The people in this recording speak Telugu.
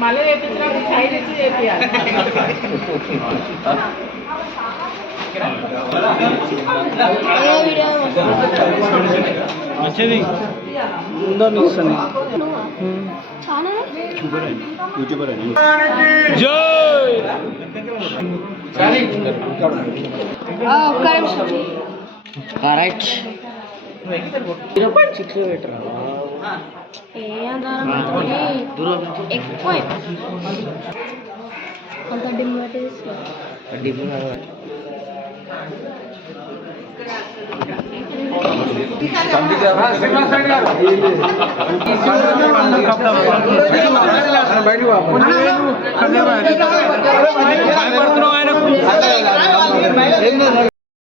మళ్ళీ చేయించినప్పుడు సైడ్ ఇచ్చి చేయాలి. మంచిది ఉందా ఇస్తాను కరెక్ట్ 0.6 మీటర్ ఎక్కువ అంత డిమ్ బయట